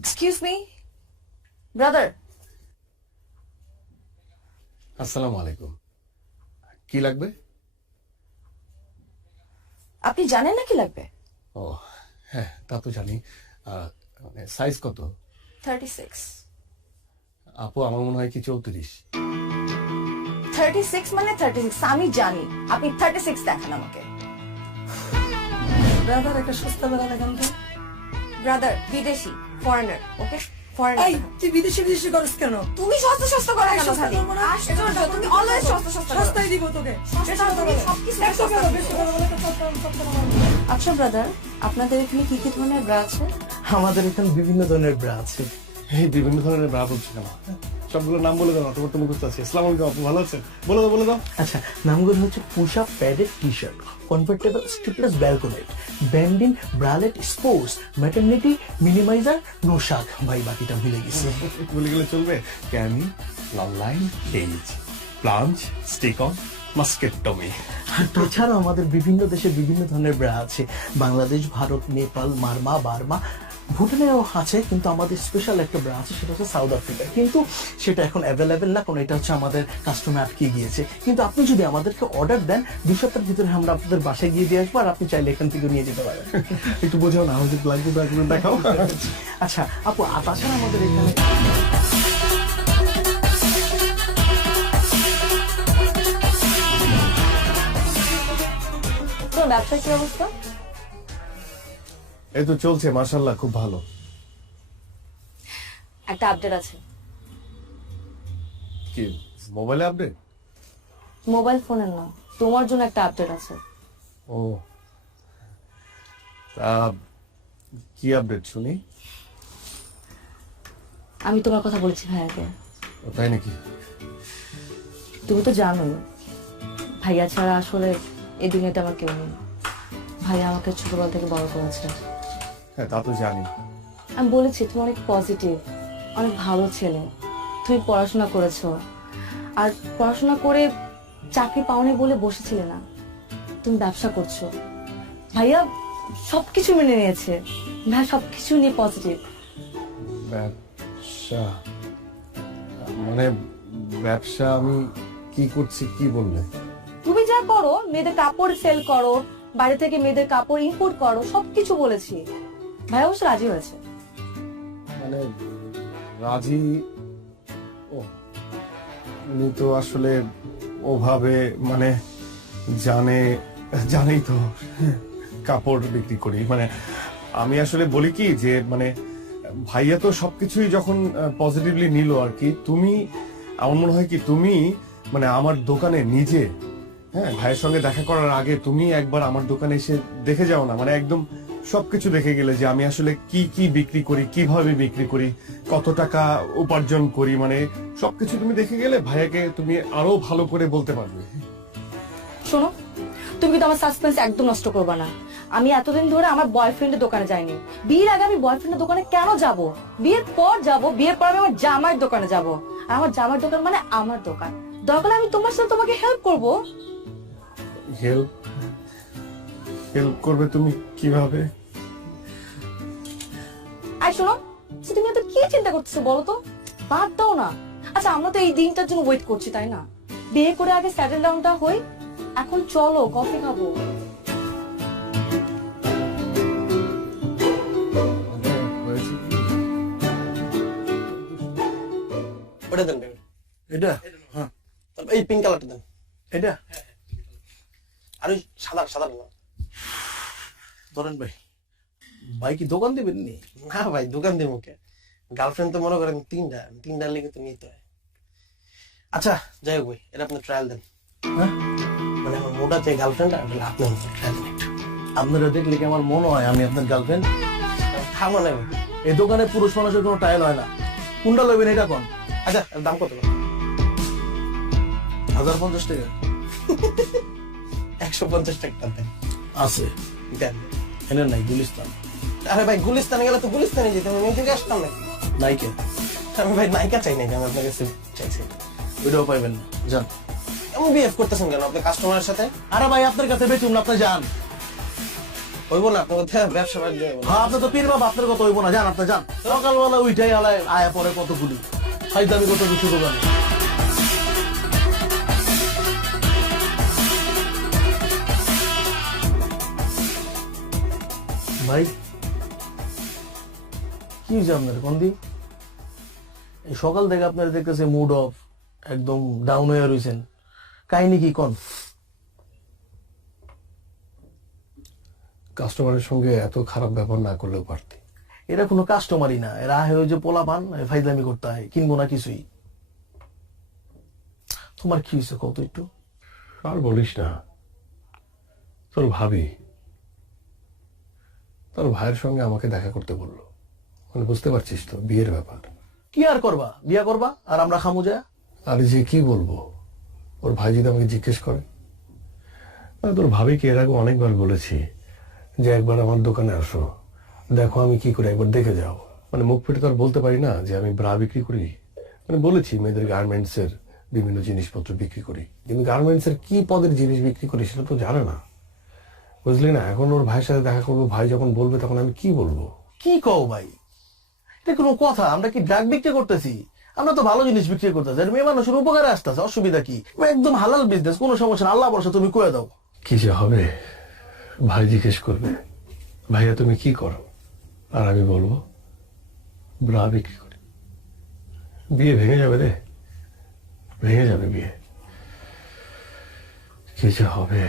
Excuse me brother. আসসালামু আলাইকুম। কি লাগবে? আপনি জানেন না কি লাগবে? ও হ্যাঁ, তা তো জানি। মানে সাইজ কত? 36। আপু আমার মনে হয় কি 34। 36 মানে 36, আমি জানি। আপনি 36 দেখান আমাকে। ব্রাদার একটা সস্তা বেলা দেখান তো। ব্রাদার বিদেশি, ফরেনার, ওকে? এই ফরেনার। তুই বিদেশি বিদেশি করিস কেন? তুমি সস্তা সস্তা করে কেন সস্তা খালি? করবো না। আশ্চর্য, তুমি অলওয়েজ সস্তা সস্তা করো। সস্তাই দিব তোকে। সস্তা তুমি সবকিছু একশো সস্তা টাকা দিচ্ছ। বেশি করে বলে তো সস্তা বলো। আচ্ছা ব্রাদার, আপনাদের এখানে কি কি ধরনের ব্রা আছে? আমাদের এখানে বিভিন্ন ধরনের ব্রা আছে। এই বিভিন্ন ধরনের ব্রা বলছি কেন? সবগুলো নাম বলে দাও, তোমার তো মুখস্থ আছে। আসসালামু আলাইকুম আপু, ভালো আছেন? বলে দাও। আচ্ছা, নামগুলো হচ্ছে push up padded t shirt, comfortable strapless balconette, ব্যান্ডিন ব্রালেট স্পোর্টস, ম্যাটারনিটি মিনিমাইজার, নোশাক। ভাই বাকিটা ভুলে গেছি। বলে গেলে চলবে? ক্যামি, লাল লাইন, cage, plunge, stick on, mastectomy. আর তাছাড়া আমাদের বিভিন্ন দেশে বিভিন্ন ধরনের ব্রা আছে। বাংলাদেশ, ভারত, নেপাল, মারমা, বার্মা, ভুটানেও আছে, কিন্তু আমাদের স্পেশাল একটা ব্রা আছে, সেটা হচ্ছে সাউথ আফ্রিকা। কিন্তু সেটা এখন অ্যাভেলেবেল না, কারণ এটা হচ্ছে আমাদের কাস্টমার আটকে গিয়েছে। কিন্তু আপনি যদি আমাদেরকে অর্ডার দেন, 2 সপ্তাহের ভিতরে আমরা আপনাদের বাসায় গিয়ে দিয়ে আসবো, আর আপনি চাইলে এখান থেকে নিয়ে যেতে পারেন। একটু বোঝাও না, আমাদের লাগবে দেখাও। আচ্ছা আপু, আর তাছাড়া আমাদের এখানে তোমার ব্যবসার কি অবস্থা? এই তো চলছে মাশাআল্লাহ, খুব ভালো। একটা আপডেট আছে। কি মোবাইলে আপডেট? মোবাইল ফোনের না, তোমার জন্য একটা আপডেট আছে। ও তা কি আপডেট শুনি? আমি তোমার কথা বলেছি ভাইয়াকে। ও তাই নাকি? তুমি তো জানোই ভাইয়া ছাড়া আসলে এই দুনিয়াতে আমার কেউ নেই। ভাইয়া আমাকে ছোটবেলা থেকে বড় করেছে। হ্যাঁ তা তো জানি। আমি বলেছি তুমি অনেক পজিটিভ, অনেক ভালো ছেলে। তুমি পড়াশোনা করেছো, আর পড়াশোনা করে চাকরি পাওনি বলে বসেছিলে না, তুমি ব্যবসা করছো। ভাইয়া সবকিছু মেনে নিয়েছে, ভাইয়া সবকিছু নিয়ে পজিটিভ। ব্যবসা মানে ব্যবসা আমি কি করছি কি বললে? তুমি যা করো, মেয়েদের কাপড় সেল করো, বাইরে থেকে মেয়েদের কাপড় ইম্পোর্ট করো, সবকিছু বলেছি। ভাইয়া অবশ্য রাজি হয়েছে। মানে রাজি? ও উনি তো আসলে ওভাবে মানে জানেই তো কাপড় বিক্রি করি। মানে আমি আসলে বলি কি যে মানে ভাইয়া তো সবকিছুই যখন পজিটিভলি নিল আর কি, তুমি আমার মনে হয় কি তুমি মানে আমার দোকানে নিজে, হ্যাঁ ভাইয়ের সঙ্গে দেখা করার আগে তুমি একবার আমার দোকানে এসে দেখে যাও না। মানে একদম সবকিছু দেখে গেলে যে আমি আসলে কি কি বিক্রি করি, কিভাবে বিক্রি করি, কত টাকা উপার্জন করি, মানে সবকিছু তুমি দেখে গেলে ভাইয়াকে তুমি আরো ভালো করে বলতে পারবে। শোনো, তুমি কিন্তু আমার সাসপেন্স একদম নষ্ট করবে না। আমি এতদিন ধরে আমার বয়ফ্রেন্ডের দোকানে যাইনি। বিয়ের আগে আমি বয়ফ্রেন্ডের দোকানে কেন যাব? বিয়ের পর যাব, বিয়ের পর আমি আমার জামাইয়ের দোকানে যাব। আর আমার জামাইয়ের দোকান মানে আমার দোকান। দরকার আমি তোমার সাথে তোমাকে হেল্প করব। হেল্প করবে তুমি কিভাবে? আর শোনো, আচ্ছা, তুমি এত কি চিন্তা করতেছো বলো তো? বাদ দাও না। আচ্ছা, আমরা তো এই দিনটার জন্য ওয়েট করছি, তাই না? বিয়ে করে আগে সেটেল ডাউনটা হই। এখন চলো কফি খাবো। ওটা দেন। এটা হ্যাঁ, এই পিঙ্ক কালারটা দেন। এটা আর ওই সাদা সাদা না। ধরেন ভাই। ভাই কি দোকান দিবেন নি? না ভাই, দোকান দিয়ে মুখে গার্লফ্রেন্ড তো মনে করেন তিনটা লেগে তো নিতে হয়। আচ্ছা যাই হোক ভাই, এটা আপনি ট্রায়াল দেন। হ্যাঁ, মানে আমার মোটা যে গার্লফ্রেন্ড আপনি ট্রায়াল দেন একটু। আপনারা দেখলে কি আমার মনে হয় আমি আপনার গার্লফ্রেন্ড? খাবো না ভাই। এই দোকানে পুরুষ মানুষের কোনো ট্রায়াল হয় না। কোনটা লইবেন এটা কোন? আচ্ছা এর দাম কত? 1050 টাকা 150 টাকা দেন। আছে। দেন। এনে নাই গুলিস্তান। আরে ভাই, গুলিস্তানে গেলে তো গুলিস্তানে যেতে হবে, আমি থেকে আসতাম নাকি? নাইকে আমি ভাই নায়িকা চাই নাকি, আমি আপনার কাছে চাইছি। ওইটাও পাইবেন না, যান। এমন বিহেভ করতেছেন কেন আপনি কাস্টমারের সাথে? আরে ভাই আপনার কাছে বেচুন না, আপনি যান। হইব না আপনার কথা, ব্যবসা বাণিজ্য হইব না। হ্যাঁ আপনি তো পীর বাবা, আপনার কথা হইব না, যান আপনি যান। সকালবেলা উইটাই আলায় আয়া পরে কতগুলি ফাইদামি কত কিছু দোকানে। ভাই কি হয়েছে আপনার কন্দি? এই সকাল থেকে আপনার দেখতেছে মুড অফ, একদম ডাউন হয়ে রয়েছেন, কাহিনী কি কন? কাস্টমারের সঙ্গে এত খারাপ ব্যবহার না করলেও পারতি। এরা কোনো কাস্টমারই না, এরা হয়ে যে পোলা পান ফাইদামি করতে হয়, কিনবো না কিছুই। তোমার কি হয়েছে কত একটু? আর বলিস না, তোর ভাবি তোর ভাইয়ের সঙ্গে আমাকে দেখা করতে বললো। মানে বুঝতে পারছিস তো, বিয়ের ব্যাপার। কি আর করবা, বিয়া করবা আর আমরা খামু যায়। আরে যে কি বলবো, ওর ভাই যদি আমাকে জিজ্ঞেস করে। তোর ভাবিকে এর আগে অনেকবার বলেছি যে একবার আমার দোকানে আসো, দেখো আমি কি করি, একবার দেখে যাও। মানে মুখ ফেটে তো আর বলতে পারি না যে আমি ব্রা বিক্রি করি। মানে বলেছি মেয়েদের গার্মেন্টস এর বিভিন্ন জিনিসপত্র বিক্রি করি, কিন্তু গার্মেন্টস এর কি পদের জিনিস বিক্রি করি সেটা তো জানে না, বুঝলি না। এখন ওর ভাইয়ের সাথে দেখা করবো, ভাই যখন বলবে তখন আমি কি বলবো? কি কও ভাই, এটা কোনো কথা? আমরা কি ড্রাগ বিক্রি করতেছি? আমরা তো ভালো জিনিস বিক্রি করতেছি, আর মেয়ে মানুষের উপকারে আসতেছে, অসুবিধা কি? একদম হালাল বিজনেস, কোনো সমস্যা না, আল্লাহ বর্ষা তুমি কয়ে দাও। কি যে হবে, ভাই জিজ্ঞেস করবে ভাইয়া তুমি কি করো, আর আমি বলবো ব্রা বিক্রি করি। বিয়ে ভেঙে যাবে রে, ভেঙে যাবে বিয়ে। কি যে হবে।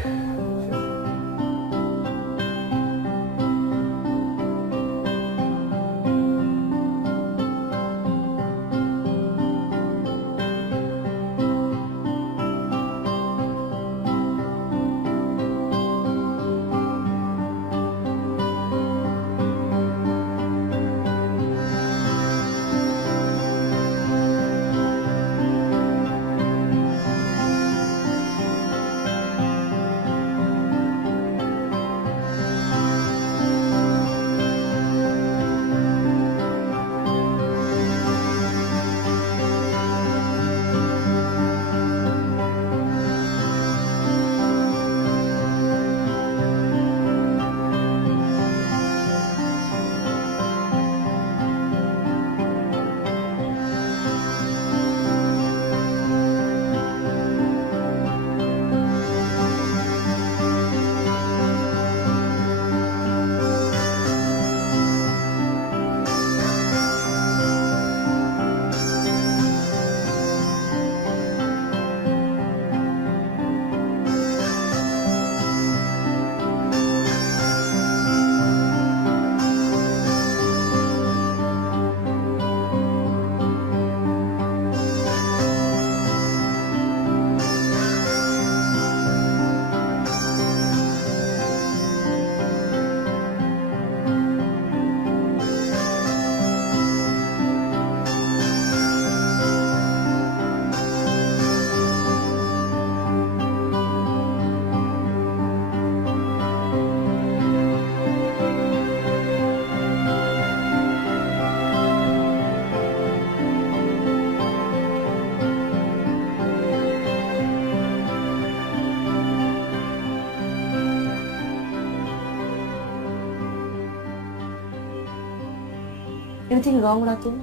Anything wrong Ratul?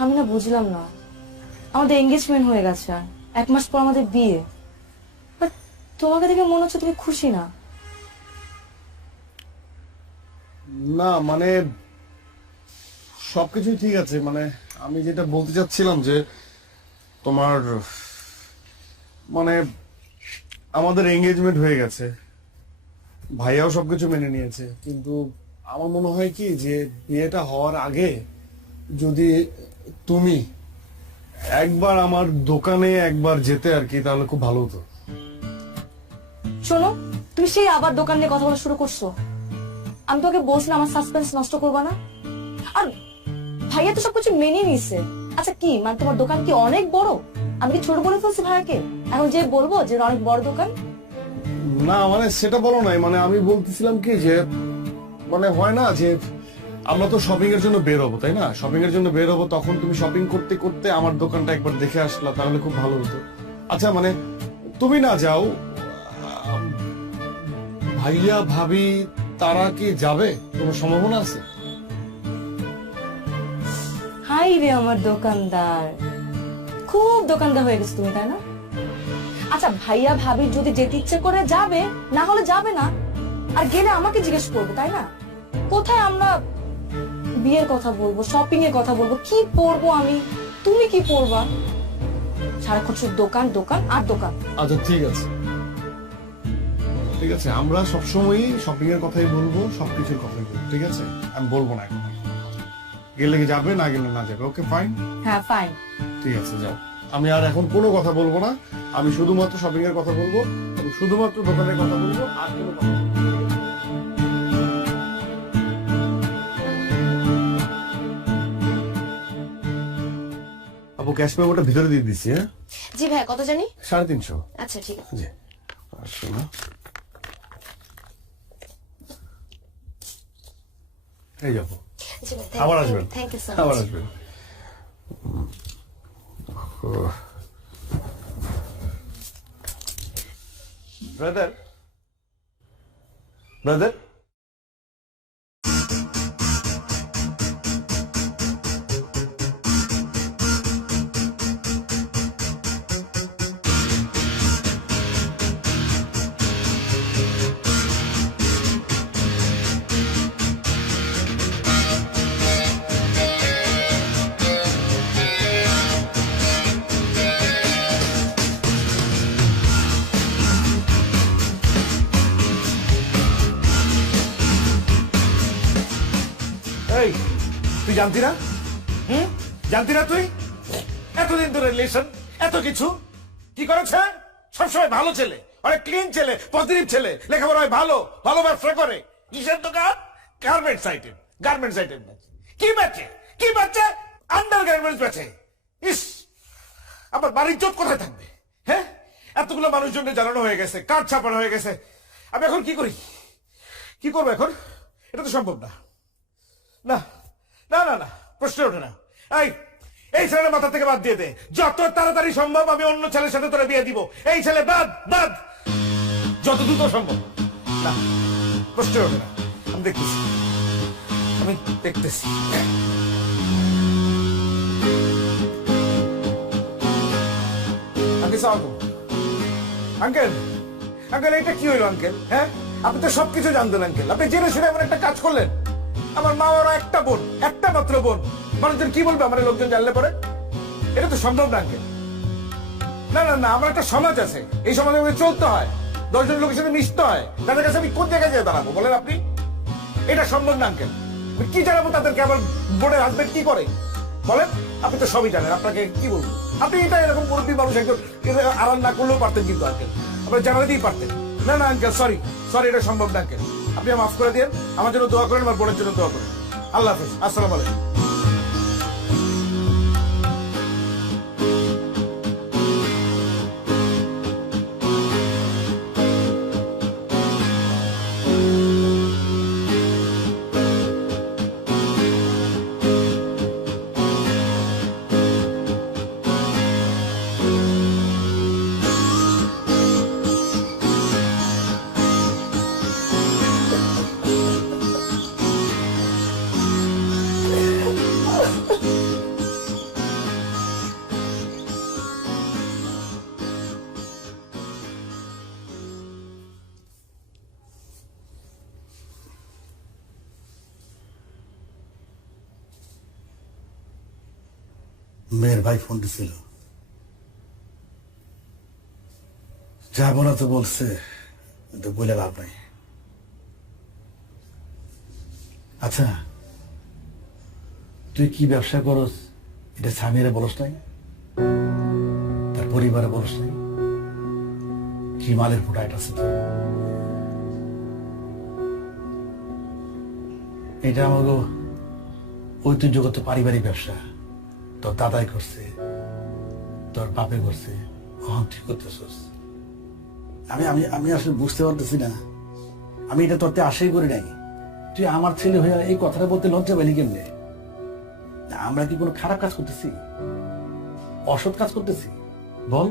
আমি না বুঝলাম না, আমাদের এঙ্গেজমেন্ট হয়ে গেছে, 1 মাস পর আমাদের বিয়ে, বাট তোমাকে দেখে মনে হচ্ছে তুমি খুশি না। না মানে সবকিছুই ঠিক আছে, মানে আমি যেটা বলতে চাচ্ছিলাম যে তোমার মানে আমাদের এঙ্গেজমেন্ট হয়ে গেছে, ভাইয়াও সবকিছু মেনে নিয়েছে, কিন্তু আমার মনে হয় কি যে বিয়েটা হওয়ার আগে যদি তুমি একবার আমার দোকানে একবার যেতে আর কি, তাহলে খুব ভালো হতো। শোনো, তুমি সেই আবার দোকান নিয়ে কথা বলা শুরু করছো। আমি তোকে বলছিলাম আমার সাসপেন্স নষ্ট করবা না, আর ভাইয়া তো সবকিছু মেনে নিছে। আচ্ছা কি মানে তোমার দোকান কি অনেক বড়? আমি কি ছোট বলে ফেলছি ভাইয়াকে? এখন যে বলবো যে অনেক বড় দোকান? না মানে সেটা বলো নাই, মানে আমি বলতেছিলাম কি যে মানে হয় না যে আমরা তো শপিং এর জন্য বের হবো, তাই না? শপিং এর জন্য বের হবো, তখন তুমি শপিং করতে করতে আমার দোকানটা একবার দেখে আসলা, তাহলে খুব ভালো হতো। আচ্ছা মানে তুমি না যাও, ভাইয়া ভাবি তারা কি যাবে, কোনো সম্ভাবনা আছে? হাই রে আমার দোকানদার, খুব দোকানদার হয়ে গেছে তুমি, তাই না? আচ্ছা ভাইয়া ভাবি যদি যেতে ইচ্ছে করে যাবে, না হলে যাবে না। আর গেলে আমাকে জিজ্ঞেস করবে, তাই না? কোথায় আমরা বিয়ের কথা বলবো, শপিং এর কথা বলবো, কি পরবো আমি, তুমি কি পরবা? সারাক্ষণ শুধু দোকান দোকান আর দোকান। আচ্ছা ঠিক আছে, ঠিক আছে, আমরা সবসময়ই শপিং এর কথাই বলবো, সবকিছুর কথাই বলবো, ঠিক আছে? আমি বলবো না এখন, গেলে কি যাবে, না গেলে না যাবে। ওকে ফাইন, হ্যাঁ ফাইন। ঠিক আছে, যাও। আমি আর এখন কোনো কথা বলবো না, আমি শুধুমাত্র শপিং এর কথা বলবো এবং শুধুমাত্র দোকানের কথা বলবো, আর কোনো কথা বলবো না। আপু ক্যাশ মেমোটা ভিতরে দিয়ে দিচ্ছি। হ্যাঁ, জি ভাই, কত জানি? 350। আচ্ছা ঠিক আছে। জি, আসো না, এই যাবো। জি ভাই, আবার আসবেন, থ্যাংক ইউ সো আবার মাচ। আসবেন। ব্রাদার, ব্রাদার, এই তুই জানতি না? জানতি না তুই? এতদিন ধরে রিলেশন, এত কিছু কি করেছে? সবসময় ভালো ছেলে, অনেক ক্লিন ছেলে, পজিটিভ ছেলে, লেখাপড়ায় ভালো, ভালো ব্যবসা করে। কিসের দোকান? গার্মেন্টস আইটেম, গার্মেন্টস আইটেম বেচে। কি বেচে? কি বেচে? আন্ডার গার্মেন্টস বেচে। ইস, আমার বাড়ির ইজ্জত কোথায় থাকবে? হ্যাঁ, এতগুলো মানুষজনকে জানানো হয়ে গেছে, কার্ড ছাপানো হয়ে গেছে, আমি এখন কি করি? কি করবো এখন? এটা তো সম্ভব না। না না না না, প্রশ্ন ওঠে না। এই ছেলের মাথা থেকে বাদ দিয়ে দে, যত তাড়াতাড়ি সম্ভব আমি অন্য ছেলের সাথে তোরা বিয়ে দিব। এই ছেলে বাদ, বাদ, যত দ্রুত সম্ভব। না, প্রশ্ন ওঠে না। আমি দেখতেছি, আমি দেখতেছি। আঙ্কেল, আঙ্কেল এটা কি হইল আঙ্কেল? হ্যাঁ, আপনি তো সবকিছু জানতেন আঙ্কেল, আপনি জেনে শুনে এমন একটা কাজ করলেন। আমার মা ওরা একটা বোন, একটা মাত্র বোন, মানুষজন কি বলবে আমার লোকজন জানলে পরে? এটা তো সম্ভব না আঙ্কেল। না না না, আমার একটা সমাজ আছে, এই সমাজে আমাকে চলতে হয়, 10 জন লোকের সাথে মিশতে হয়, তাদের কাছে আমি কোন জায়গায় যেয়ে দাঁড়াবো বলেন আপনি? এটা সম্ভব না আঙ্কেল। আমি কি জানাবো তাদেরকে আমার বোনের হাজবেন্ড কি করে বলেন? আপনি তো সবই জানেন, আপনাকে কি বলবো? আপনি এটা এরকম মুরব্বী মানুষ একজন আড়াল না করলেও পারতেন কিন্তু আঙ্কেল, আপনার জানাতেই পারতেন। না না আঙ্কেল, সরি সরি, এটা সম্ভব না আঙ্কেল। আপনি মাফ করে দিন, আমার জন্য দোয়া করেন, আমার বোনের জন্য দোয়া করেন। আল্লাহ হাফিজ, আসসালামু আলাইকুম। মেয়ের ভাই ফোন দিছিল, যাবো না তো বলছে, কিন্তু বলে লাভ নাই। আচ্ছা, তুই কি ব্যবসা করস এটা স্বামীরে বলস নাই, তার পরিবারে বলস নাই? কি মালের ফুটাইট আছে তো? এটা আমাকে ঐতিহ্যগত পারিবারিক ব্যবসা, তোর দাদাই করছে, তোর বাপে করছে, কখন ঠিক করতেছস? আমি আমি আমি আসলে বুঝতে পারতেছি না, আমি এটা তোরতে আশাই করি নাই। তুই আমার ছেলে হয়ে এই কথাটা বলতে লজ্জা পেলি কেমনে? আমরা কি কোনো খারাপ কাজ করতেছি, অসৎ কাজ করতেছি বল?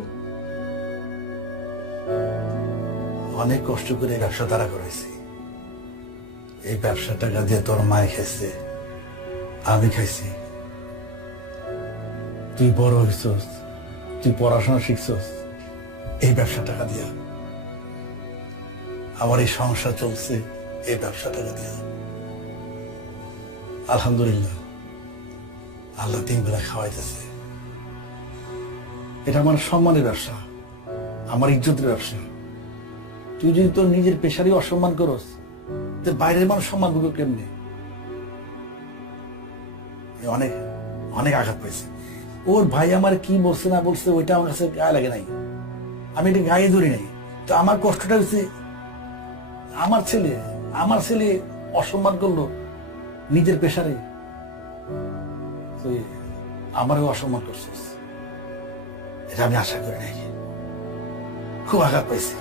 ও অনেক কষ্ট করে এই ব্যবসা দাঁড়া করাইছি। এই ব্যবসা টাকা দিয়ে তোর মায় খাইছে, আমি খাইছি। তুই বড় হইছস, তুই পড়াশোনা শিখছস এই ব্যবসা টাকা দিয়া। আমার এই সংসার চলছে এই ব্যবসা টাকা দিয়া। আলহামদুলিল্লাহ, আল্লাহ 3 বেলা খাওয়াইতেছে। এটা আমার সম্মানের ব্যবসা, আমার ইজ্জতের ব্যবসা। তুই যদি তোর নিজের পেশারই অসম্মান করস, তোর বাইরের মানুষ সম্মান করবে কেমনি? অনেক অনেক আঘাত পাইছে। ওর ভাই আমার কি বলছে না বলছে ওইটা আমার কাছে গায়ে লাগে নাই, আমি এটা গায়ে ধরি নাই। তো আমার কষ্টটা হচ্ছে আমার ছেলে অসম্মান করলো নিজের পেশারে, তুই আমারও অসম্মান করছিস। এটা আমি আশা করি নাই, খুব আঘাত পাইছি।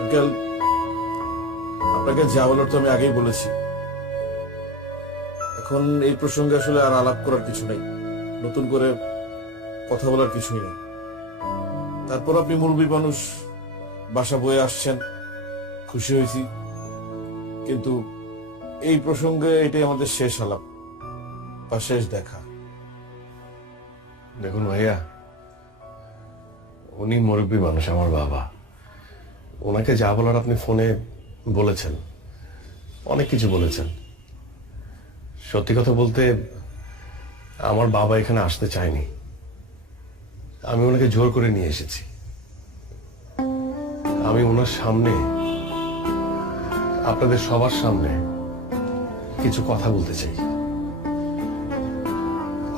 আঙ্কেল, আপনাকে যা বলার তো আমি আগেই বলেছি। এখন এই প্রসঙ্গে আসলে আর আলাপ করার কিছু নেই, নতুন করে কথা বলার কিছুই নেই। তারপর আপনি মুরব্বী মানুষ, বাসা বয়ে আসছেন, খুশি হয়েছি। কিন্তু এই প্রসঙ্গে এটাই আমাদের শেষ আলাপ বা শেষ দেখা। দেখুন ভাইয়া, উনি মুরব্বী মানুষ, আমার বাবা। ওনাকে যা বলার আপনি ফোনে বলেছেন, অনেক কিছু বলেছেন। সত্যি কথা বলতে আমার বাবা এখানে আসতে চায়নি, আমি ওনাকে জোর করে নিয়ে এসেছি। আমি ওনার সামনে, আপনাদের সবার সামনে কিছু কথা বলতে চাই।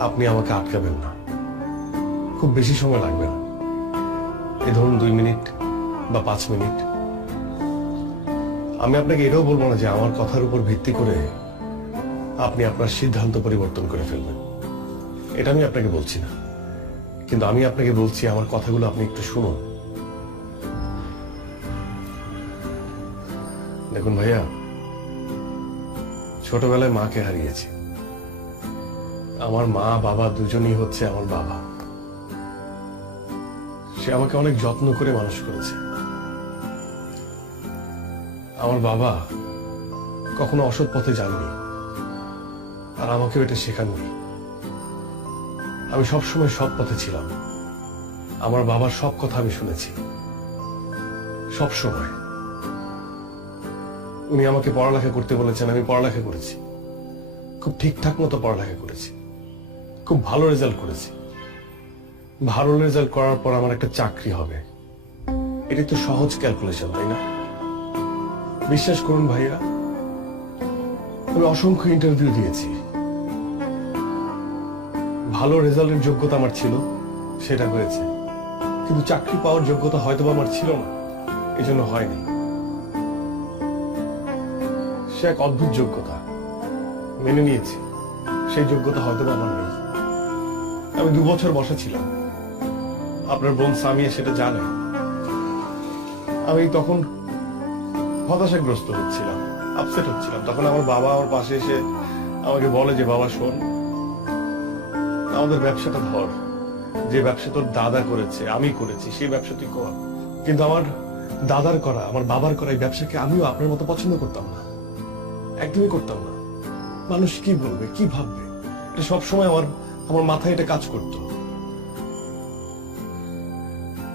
আপনি আমাকে আটকাবেন না, খুব বেশি সময় লাগবে না, এই ধরুন 2 মিনিট বা 5 মিনিট। আমি আপনাকে এটাও বলবো না যে আমার কথার উপর ভিত্তি করে আপনি আপনার সিদ্ধান্ত পরিবর্তন করে ফেলবেন, এটা আমি আপনাকে বলছি না। কিন্তু আমি আপনাকে বলছি, আমার কথাগুলো আপনি একটু শুনুন। দেখুন ভাইয়া, ছোটবেলায় মাকে হারিয়েছি। আমার মা বাবা দুজনই হচ্ছে আমার বাবা। সে আমাকে অনেক যত্ন করে মানুষ করেছে। আমার বাবা কখনো অসৎ পথে যাননি, আর আমাকেও এটা শেখাননি। আমি সবসময় সৎ পথে ছিলাম। আমার বাবার সব কথা আমি শুনেছি, সব সময়। উনি আমাকে পড়ালেখা করতে বলেছেন, আমি পড়ালেখা করেছি, খুব ঠিকঠাক মতো পড়ালেখা করেছি, খুব ভালো রেজাল্ট করেছি। ভালো রেজাল্ট করার পর আমার একটা চাকরি হবে, এটি তো সহজ ক্যালকুলেশন, তাই না? বিশ্বাস করুন ভাইয়া, আমি অসংখ্য ইন্টারভিউ দিয়েছি। ভালো রেজাল্টের যোগ্যতা আমার ছিল, সেটা হয়েছে। কিন্তু চাকরি পাওয়ার যোগ্যতা হয়তো আমার ছিল না, এই জন্য হয়নি। সে এক অদ্ভুত যোগ্যতা, মেনে নিয়েছি। সেই যোগ্যতা হয়তো আমার নেই। আমি 2 বছর বসা ছিলাম, আপনার বোন সামিয়া সেটা জানে। আমি তখন হতাশাগ্রস্ত হচ্ছিলাম, আপসেট হচ্ছিলাম। তখন আমার বাবা আমার পাশে এসে আমাকে বলে যে, বাবা শোন, আমাদের ব্যবসাটা ধর, যে ব্যবসা তোর দাদা করেছে, আমি করেছি, সেই ব্যবসা তুই কর। কিন্তু আমার দাদার করা, আমার বাবার করা এই ব্যবসাকে আমিও আপনার মতো পছন্দ করতাম না, একদমই করতাম না। মানুষ কি বলবে, কি ভাববে, এটা সবসময় আমার মাথায় এটা কাজ করতো।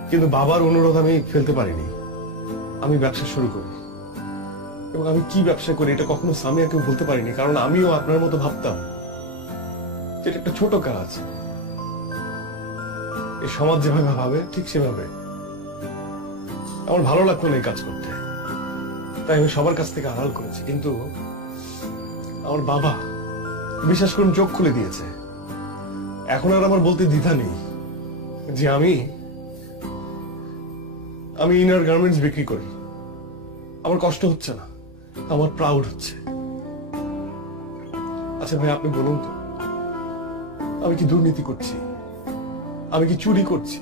কিন্তু বাবার অনুরোধ আমি ফেলতে পারিনি, আমি ব্যবসা শুরু করি। এবং আমি কি ব্যবসা করি এটা কখনো সামিয়াকে বলতে পারিনি, কারণ আমিও আপনার মতো ভাবতাম যেটা একটা ছোট কাজ। এই সমাজ যেভাবে ভাবে ঠিক সেভাবে। আমার ভালো লাগতো না এই কাজ করতে, তাই আমি সবার কাছ থেকে আড়াল করেছি, কিন্তু আমার বাবা বিশ্বাস করুন চোখ খুলে দিয়েছে। এখন আর আমার বলতে দ্বিধা নেই যে আমি ইনার গার্মেন্টস বিক্রি করি। আমার কষ্ট হচ্ছে না, আমার প্রাউড হচ্ছে। আচ্ছা ভাই, আপনি বলুন তো, আমি কি দুর্নীতি করছি? আমি কি চুরি করছি?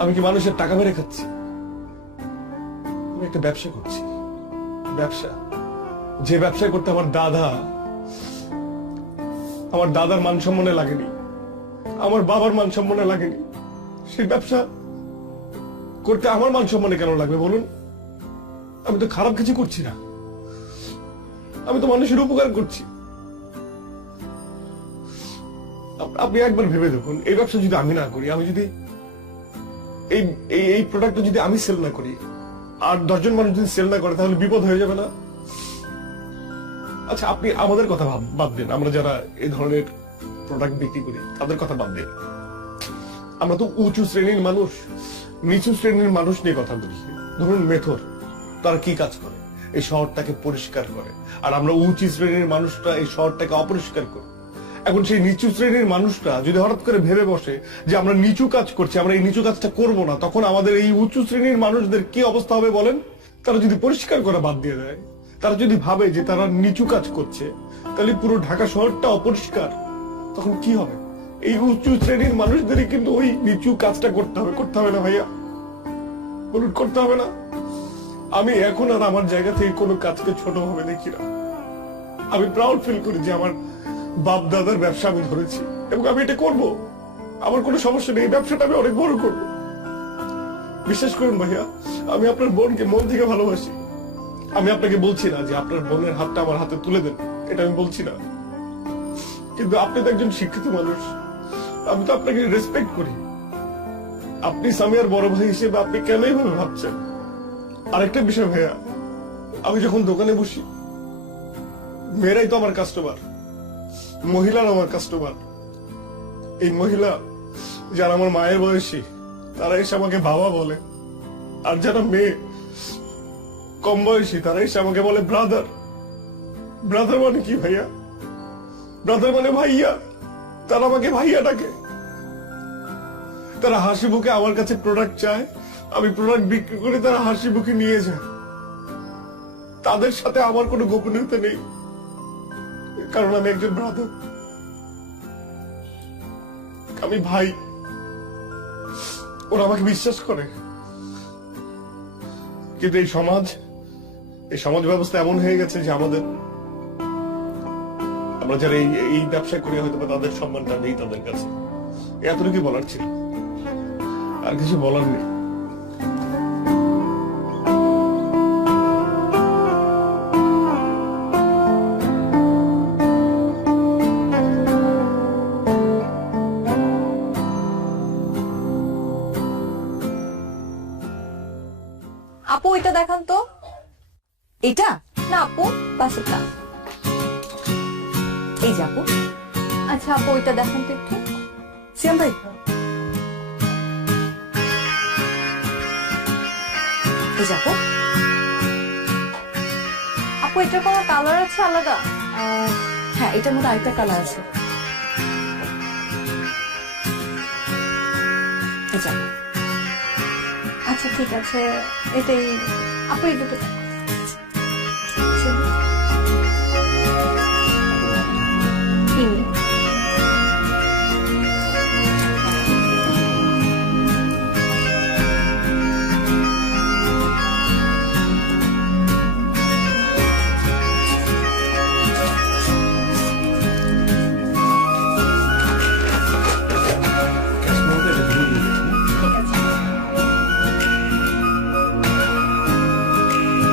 আমি কি মানুষের টাকা মেরে খাচ্ছি? আমি একটা ব্যবসা করছি, ব্যবসা, যে ব্যবসা করতে আমার দাদার মান সম্মানে লাগেনি, আমার বাবার মান সম্মানে লাগেনি, সেই ব্যবসা করতে আমার মান সম্মানে কেন লাগবে বলুন? আমি তো খারাপ কিছু করছি না, আমি তো মানুষের উপকার করছি। আপনি একবার ভেবে দেখুন, এই ব্যবসা যদি আমি না করি, আমি যদি এই প্রোডাক্টটা যদি আমি সেল না করি, আর 10 জন মানুষ যদি সেল না করে, তাহলে বিপদ হয়ে যাবে না? আচ্ছা, আপনি আমাদের কথা বাদ দেন, আমরা যারা এই ধরনের প্রোডাক্ট বিক্রি করি তাদের কথা বাদ দেন। আমরা তো উঁচু শ্রেণীর মানুষ, নিচু শ্রেণীর মানুষ নিয়ে কথা বলি। ধরুন মেথর, তারা কি কাজ করে? এই শহরটাকে পরিষ্কার করে। আর আমরা উঁচু শ্রেণীর মানুষটা এই শহরটাকে অপরিষ্কার করি। এখন সেই নিচু শ্রেণীর মানুষটা যদি হঠাৎ করে ভেবে বসে যে আমরা নিচু কাজ করছি, আমরা এই নিচু কাজটা করব না, তখন আমাদের এই উঁচু শ্রেণীর মানুষদের কি অবস্থা হবে বলেন? তারা যদি পরিষ্কার করা বাদ দিয়ে দেয়, তারা যদি ভাবে যে তারা নিচু কাজ করছে, তাহলে পুরো ঢাকা শহরটা অপরিষ্কার, তখন কি হবে? এই উঁচু শ্রেণীর মানুষদেরই কিন্তু ওই নিচু কাজটা করতে হবে না ভাইয়া? বলুন, করতে হবে না? আমি এখন আর আমার জায়গা থেকে কোনো কাজকে ছোট ভাবে দেখি না। আমি প্রাউড ফিল করি যে আমার বাপ দাদার ব্যবসা আমি ধরেছি, এবং আমি এটা করব। আমার কোনো সমস্যা নেই, এই ব্যবসাটা আমি অনেক বড় করব। বিশ্বাস করুন ভাইয়া, আমি আপনার বোনকে মন থেকে ভালোবাসি। আমি আপনাকে বলছি না যে আপনার বোনের হাতটা আমার হাতে তুলে দেন, এটা আমি বলছি না। কিন্তু আপনি তো একজন শিক্ষিত মানুষ, আমি তো আপনাকে রেসপেক্ট করি। আপনি সামিয়ার বড় ভাই হিসেবে আপনি কেন এইভাবে ভাবছেন? আরেকটা বিষয় ভাইয়া, আমি যখন দোকানে বসি, মেয়েরাই তো আমার কাস্টমার, মহিলারা আমার কাস্টমার। এই মহিলা যারা আমার মায়ের বয়সী, তারা এসে আমাকে বাবা বলে। আর যারা মেয়ে কম বয়সী, তারা এসে আমাকে বলে ব্রাদার। ব্রাদার মানে কি ভাইয়া? ব্রাদার মানে ভাইয়া। তারা আমাকে ভাইয়া ডাকে। তারা হাসি মুখে আমার কাছে প্রোডাক্ট চায়, আমি প্রোডাক্ট বিক্রি করে তারা হাসি মুখে নিয়ে যায়। তাদের সাথে আমার কোনো গোপনীয়তা নেই, কারণ আমি একজন ব্রাদার, আমি ভাই। ওরা আমাকে বিশ্বাস করে। কিন্তু এই সমাজ ব্যবস্থা এমন হয়ে গেছে যে আমরা যারা এই ব্যবসা করি, হয়তো তাদের সম্মানটা নেই তাদের কাছে। এতটুকু বলার ছিল, আর কিছু বলার নেই। আপু এটা দেখান তো। এটা না আপু, পাশেরটা। এই যে আপু। আচ্ছা আপু এটা দেখান তো একটু। সিয়াম ভাই, এই যে আপু। আপু এটার কোনো কালার আছে আলাদা? হ্যাঁ, এটার মধ্যে আরেকটা কালার আছে। এই যে আপু। আচ্ছা ঠিক আছে, এটাই আপু এই দুটো